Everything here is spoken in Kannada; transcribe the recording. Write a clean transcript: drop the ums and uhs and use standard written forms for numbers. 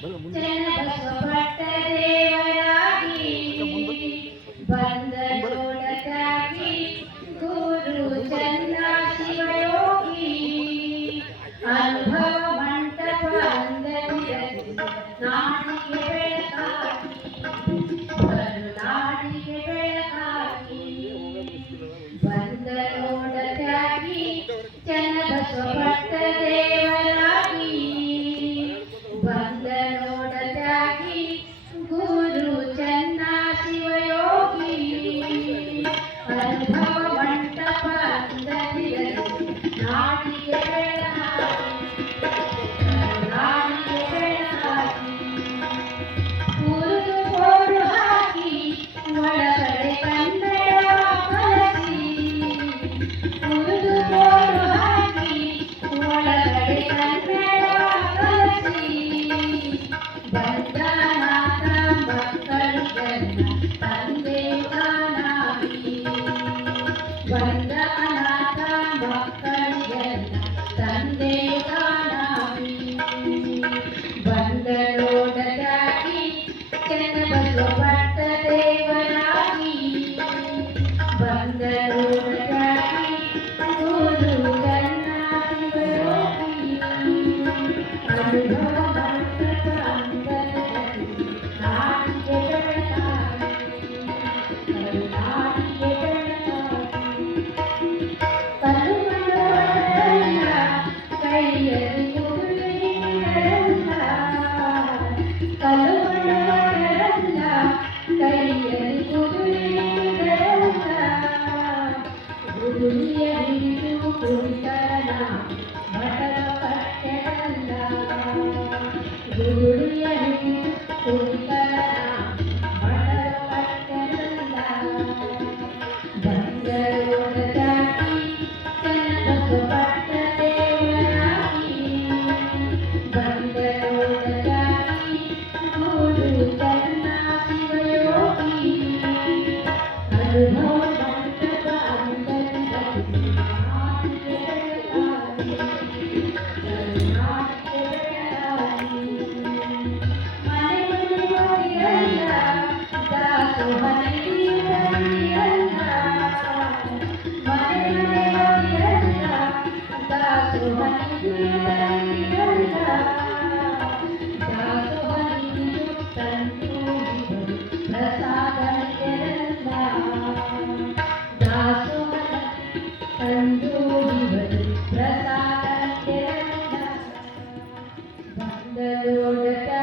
ಚನ್ನಬಸವಪಟ್ಟ ದೇವರಾಗಿ ಬಂದರೋಡಗಾಗಿ ಗುರು ಚನ್ನ ಶಿವಯೋಗಿ ಅನುಭವ ಮಂಟಪ ಅಂದರಿರಲಿ ನಾಡಿಗೆ ಬೆಳಕಾಗಿ ನಾಡಿಗೆ ಬೆಳಕಾಗಿ ಬಂದರೋಡಗಾಗಿ ಚನ್ನಬಸವಪಟ್ಟ ದೇವರಾಗಿ ಬಂದರೋಡಗಾಗಿ ಗುರು ಚನ್ನ ಶಿವಯೋಗಿ ಅನುಭವ ಮಂಟಪ ಅಂದರಿರಲಿ ನಾಡಿಗೆ ಬೆಳಕಾಗಿ ನಾಡಿಗೆ ಬೆಳಕಾಗಿ ಉರುದು ಬೋರು ಹಾಕಿ ಒಳಗಡೆ ಕನ್ನಡ ಕಲಸಿ ಉರುದು ಬೋರು ಹಾಕಿ ಒಳಗಡೆ ಕನ್ನಡ ಕಲಸಿ ಬಂಧನಾಥ ಮಕ್ಕಳಿಗೆಲ್ಲ ತಂದೆ ತಾನಾಗಿ ಬಂಧನಾಥ ಮಕ್ಕಳಿಗೆಲ್ಲ ತಂದೆ ತಾನಾಗಿ ಬಂದರೋಡಗಾಗಿ ಚನ್ನಬಸವಪಟ್ಟ ದೇವರಾಗಿ ಬಂದರೋಡಗಾಗಿ ಗುರು ಚನ್ನ ಶಿವಯೋಗಿ ಅನುಭವ ಮಂಟಪ ಅಂದರಿರಲಿ ನಾಡಿಗೆ ಬೆಳಕಾಗಿ ನಾಡಿಗೆ ಬೆಳಕಾಗಿ ಕಲ್ಲುಮಣ್ಣಲ್ಲ ಕೈಯಲ್ಲಿ ಕುದುರೆಯಲ್ಲ ಕಲ್ಲುಮಣ್ಣಲ್ಲ ಕೈಯಲ್ಲಿ ಕುದುರೆಯಲ್ಲ ಗುರುವಿಯ ಹಿಡಿದು ಕುಳಿತರನ ಭಟರ ಪಟ್ಟೆಯಲ್ಲ ಗುರುವಿಯ ಹಿಡಿದು ಕುಳಿತರನ ಭಟರ ಪಟ್ಟೆಯಲ್ಲ ಬಂದರೋಡಗಾಗಿ ಚನ್ನಬಸವಪಟ್ಟ ದೇವರಾಗಿ ಬಂದರೋಡಗಾಗಿ ಗುರು ಚನ್ನ ಶಿವಯೋಗಿ ಅನುಭವ ಮಂಟಪ ಅಂದರಿರಲಿ ನಾಡಿಗೆ ಬೆಳಕಾಗಿ ನಾಡಿಗೆ ಬೆಳಕಾಗಿ ಮನೆ ಮನೆಯವರಿಗೆಲ್ಲ ದಾಸೋಹ ನೀಡಲಿಯಲ್ಲ ಮನೆ ಮನೆಯವರಿಗೆಲ್ಲ ದಾಸೋಹ ನೀಡಲಿಯಲ್ಲ ದಾಸೋಹ ನೀಡು ತಂದು ಪ್ರಸಾದಕ್ಕೆಲ್ಲ ದಾಸೋಹ ತಂದು ಪ್ರಸಾದಕ್ಕೆಲ್ಲ ಬಂದರೋಡಗಾಗಿ